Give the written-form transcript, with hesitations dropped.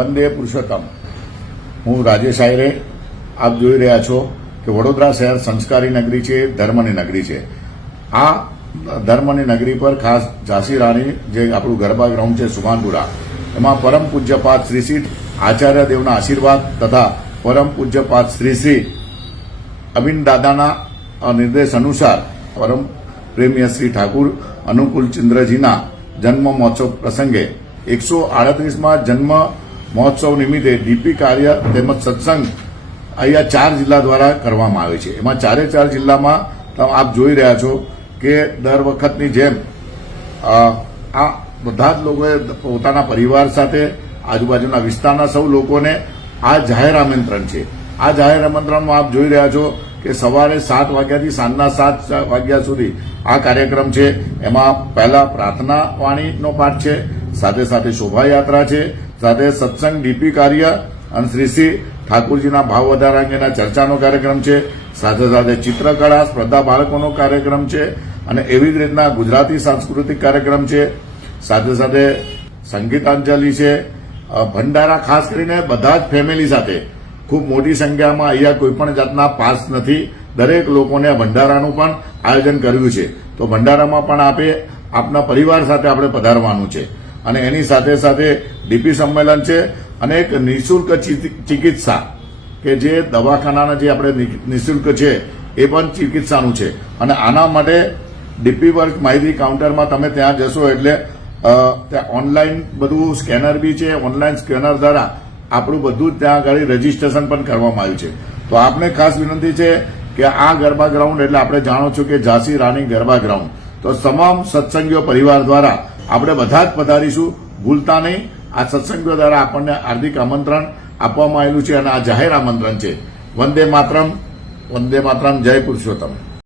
વંદે પુરુષોત્તમ। હું રાજેશ આયરે। આપ જોઈ રહ્યા છો કે વડોદરા શહેર સંસ્કારી નગરી છે, ધર્મની નગરી છે। આ ધર્મની નગરી પર ખાસ ઝાંસી રાણી જે આપણું ગરબા ગ્રાઉન્ડ છે સુભાનપુરા, એમાં પરમ પૂજ્યપાદ શ્રી શ્રી આચાર્ય દેવના આશીર્વાદ તથા પરમ પૂજ્યપાદ શ્રી શ્રી અવિન દાદાના નિર્દેશ અનુસાર પરમ પ્રેમીય શ્રી ઠાકુર અનુકૂલચંદ્રજીના જન્મ મહોત્સવ પ્રસંગે 138માં જન્મ મહોત્સવ નિમિત્તે ડીપી કાર્ય તેમજ સત્સંગ અહીંયા 4 જિલ્લા દ્વારા કરવામાં આવે છે। એમાં 4 જિલ્લામાં આપ જોઈ રહ્યા છો કે દર વખતની જેમ આ બધા જ લોકોએ પોતાના પરિવાર સાથે આજુબાજુના વિસ્તારના સૌ લોકોને આ જાહેર આમંત્રણ છે। આ જાહેર આમંત્રણમાં આપ જોઈ રહ્યા છો કે સવારે 7 વાગ્યાથી સાંજના 7 વાગ્યા સુધી આ કાર્યક્રમ છે। એમાં પહેલા પ્રાર્થના વાણીનો પાઠ છે, સાથે સાથે શોભાયાત્રા છે, સાથે સત્સંગ, ડીપી કાર્ય અને શ્રી શ્રી ઠાકુરજીના ભાવ વધારા અંગેના ચર્ચાનો કાર્યક્રમ છે, સાથે સાથે ચિત્રકળા સ્પર્ધા બાળકોનો કાર્યક્રમ છે અને એવી જ રીતના ગુજરાતી સાંસ્કૃતિક કાર્યક્રમ છે, સાથે સાથે સંગીતાંજલિ છે, ભંડારા, ખાસ કરીને બધા જ ફેમિલી સાથે ખૂબ મોટી સંખ્યામાં અહીંયા કોઈપણ જાતના પાસ નથી, દરેક લોકોને ભંડારાનું પણ આયોજન કર્યું છે। તો ભંડારામાં પણ આપના પરિવાર સાથે આપણે પધારવાનું છે અને એની સાથે સાથે ડીપી સંમેલન છે અને એક નિઃશુલ્ક ચિકિત્સા કે જે દવાખાનાના જે આપણે નિઃશુલ્ક છે એ પણ ચિકિત્સાનું છે અને આના માટે ડીપી વર્ક માહિતી કાઉન્ટરમાં તમે ત્યાં જશો એટલે ત્યાં ઓનલાઈન બધું સ્કેનર બી છે, ઓનલાઈન સ્કેનર દ્વારા આપણું બધું જ ત્યાં આગળ રજીસ્ટ્રેશન પણ કરવામાં આવ્યું છે। તો આપને ખાસ વિનંતી છે કે આ ગરબા ગ્રાઉન્ડ એટલે આપણે જાણો છો કે ઝાંસી રાણી ગરબા ગ્રાઉન્ડ, તો તમામ સત્સંગીઓ પરિવાર દ્વારા આપણે બધા જ પધારીશું, ભૂલતા નહીં। આ સત્સંગીઓ દ્વારા આપણને હાર્દિક આમંત્રણ આપવામાં આવેલું છે અને આ જાહેર આમંત્રણ છે। વંદે માતરમ, વંદે માતરમ, જય પુરુષોત્તમ।